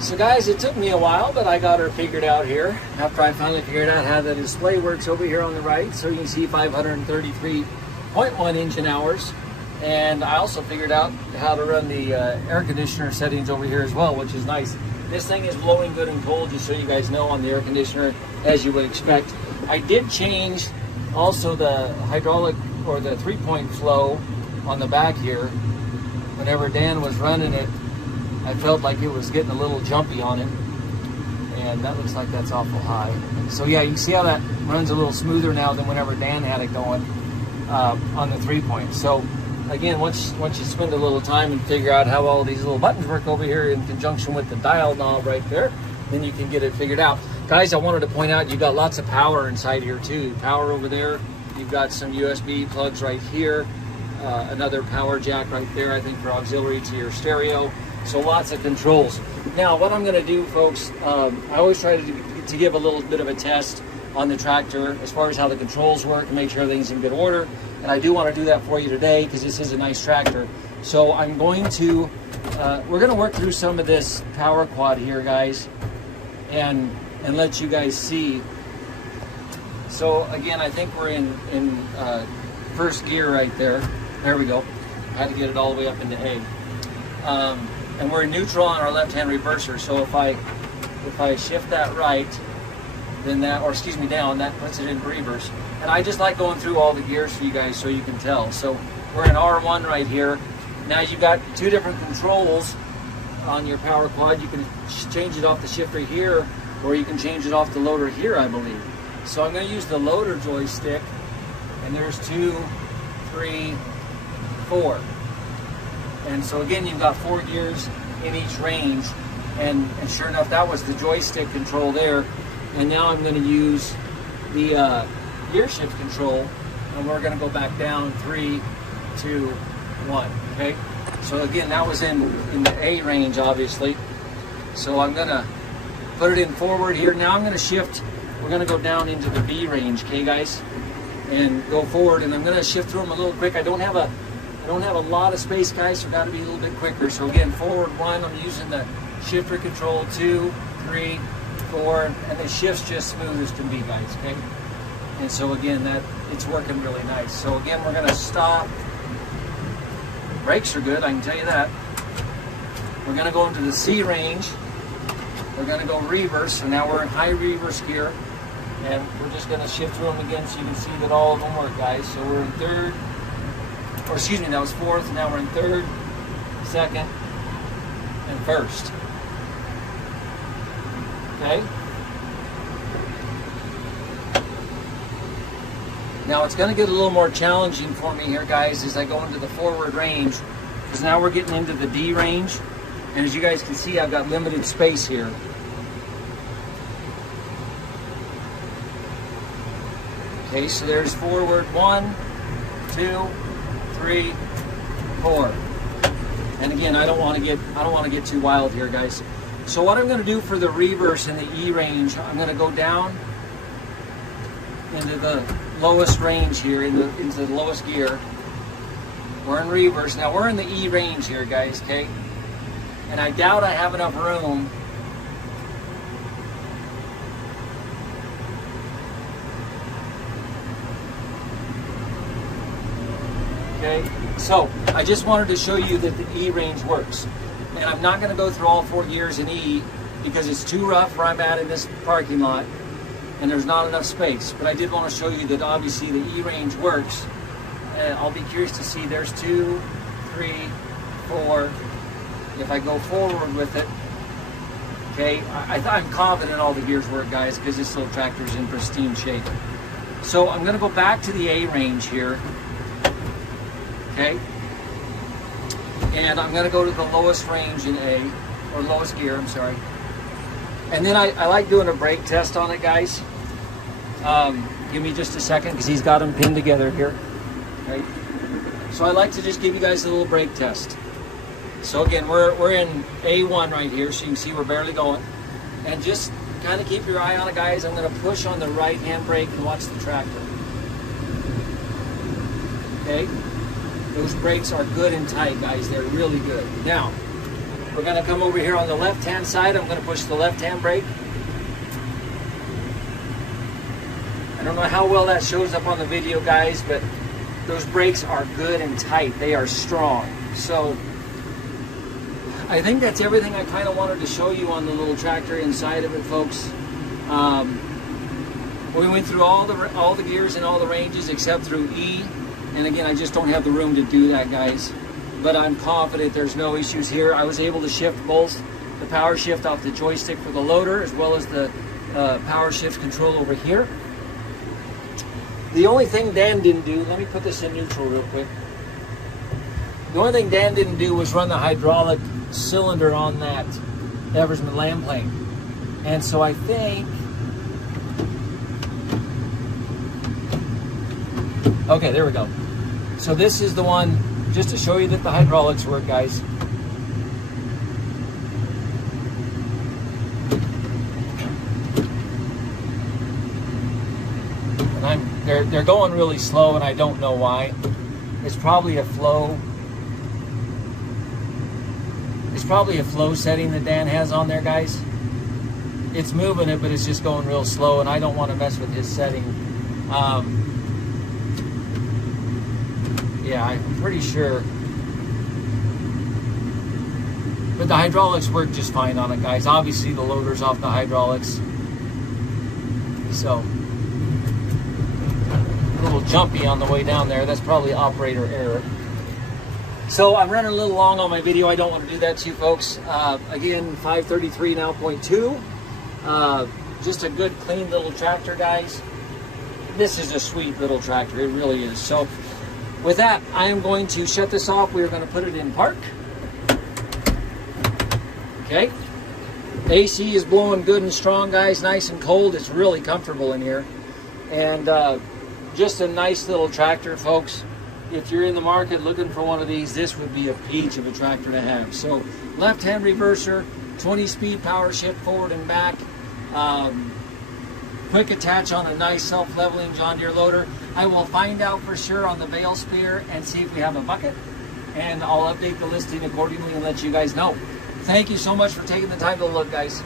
So guys, it took me a while, but I got her figured out here. After I finally figured out how the display works over here on the right. So you can see 533.1 engine hours. And I also figured out how to run the air conditioner settings over here as well, which is nice. This thing is blowing good and cold, just so you guys know, on the air conditioner, as you would expect. I did change also the hydraulic or the 3-point flow on the back here. Whenever Dan was running it, I felt like it was getting a little jumpy on him. And that looks like that's awful high. So yeah, you can see how that runs a little smoother now than whenever Dan had it going on the 3-point. So again, once you spend a little time and figure out how all these little buttons work over here in conjunction with the dial knob right there, then you can get it figured out. Guys, I wanted to point out, you've got lots of power inside here too. Power over there. You've got some USB plugs right here. Another power jack right there, I think, for auxiliary to your stereo. So lots of controls. Now, what I'm going to do, folks, I always try to give a little bit of a test on the tractor as far as how the controls work and make sure everything's in good order. And I do want to do that for you today because this is a nice tractor. So I'm going to, we're going to work through some of this power quad here, guys, and let you guys see. So again, I think we're in first gear right there. There we go. I had to get it all the way up into A. And we're in neutral on our left-hand reverser. So if I shift that right, then that, or excuse me, down, that puts it in reverse. And I just like going through all the gears for you guys so you can tell. So we're in R1 right here. Now you've got two different controls on your power quad. You can change it off the shifter here, or you can change it off the loader here, I believe. So I'm going to use the loader joystick, and there's 2, 3, 4. And so again, you've got 4 gears in each range, and sure enough, that was the joystick control there. And now I'm going to use the gear shift control, and we're going to go back down 3, 2, 1. Okay. So again, that was in the A range, obviously. So I'm going to put it in forward here. Now I'm going to shift. We're going to go down into the B range, okay, guys, and go forward. And I'm going to shift through them a little quick. I don't have a lot of space, guys, so I've got to be a little bit quicker. So again, forward 1, I'm using the shifter control, 2, 3, 4, and the shift's just smooth as can be, guys, okay? And so again, it's working really nice. So again, we're gonna stop. Brakes are good, I can tell you that. We're gonna go into the C range. We're gonna go reverse, so now we're in high reverse gear. And we're just gonna shift through them again so you can see that all of them work, guys. So we're in third, or excuse me, that was fourth, now we're in third, second, and first. Okay? Now it's going to get a little more challenging for me here, guys, as I go into the forward range, because now we're getting into the D range, and as you guys can see, I've got limited space here. Okay, so there's forward 1, 2, 3, 4. And again, I don't want to get too wild here, guys. So what I'm going to do for the reverse in the E range, I'm going to go down into the lowest range here, into the lowest gear. We're in reverse. Now we're in the E range here, guys, okay? And I doubt I have enough room okay? So I just wanted to show you that the E range works. And I'm not going to go through all 4 gears in E because it's too rough where I'm at in this parking lot and there's not enough space. But I did want to show you that obviously the E range works. I'll be curious to see, there's 2, 3, 4. If I go forward with it, okay, I'm confident all the gears work, guys, because this little tractor's in pristine shape. So I'm going to go back to the A range here, okay? And I'm going to go to the lowest range in A, or lowest gear, I'm sorry. And then I like doing a brake test on it, guys. Give me just a second, because he's got them pinned together here. Right? So I like to just give you guys a little brake test. So again, we're in A1 right here, so you can see we're barely going. And just kind of keep your eye on it, guys. I'm going to push on the right-hand brake and watch the tractor. Okay? Those brakes are good and tight, guys. They're really good. Now, We're going to come over here on the left-hand side. I'm going to push the left-hand brake. I don't know how well that shows up on the video, guys, but those brakes are good and tight. They are strong. So I think that's everything I kind of wanted to show you on the little tractor inside of it, folks. We went through all the gears and all the ranges except through E. And again, I just don't have the room to do that, guys. But I'm confident there's no issues here. I was able to shift both the power shift off the joystick for the loader as well as the power shift control over here. The only thing Dan didn't do, let me put this in neutral real quick. The only thing Dan didn't do was run the hydraulic cylinder on that Eversman land plane. And so I think, okay, there we go. So this is the one, just to show you that the hydraulics work, guys. And they're going really slow, and I don't know why. It's probably a flow. It's probably a flow setting that Dan has on there, guys. It's moving it, but it's just going real slow, and I don't want to mess with his setting. Yeah, I'm pretty sure. But the hydraulics work just fine on it, guys. Obviously, the loader's off the hydraulics. So, a little jumpy on the way down there. That's probably operator error. So, I'm running a little long on my video. I don't want to do that to you folks. Again, 533 now, 0.2. Just a good, clean little tractor, guys. This is a sweet little tractor. It really is. So, with that, I am going to shut this off. We are going to put it in park. Okay. AC is blowing good and strong, guys. Nice and cold. It's really comfortable in here. And just a nice little tractor, folks. If you're in the market looking for one of these, this would be a peach of a tractor to have. So, left-hand reverser, 20-speed power shift forward and back. Quick attach on a nice self-leveling John Deere loader. I will find out for sure on the bale spear and see if we have a bucket, and I'll update the listing accordingly and let you guys know. Thank you so much for taking the time to look, guys.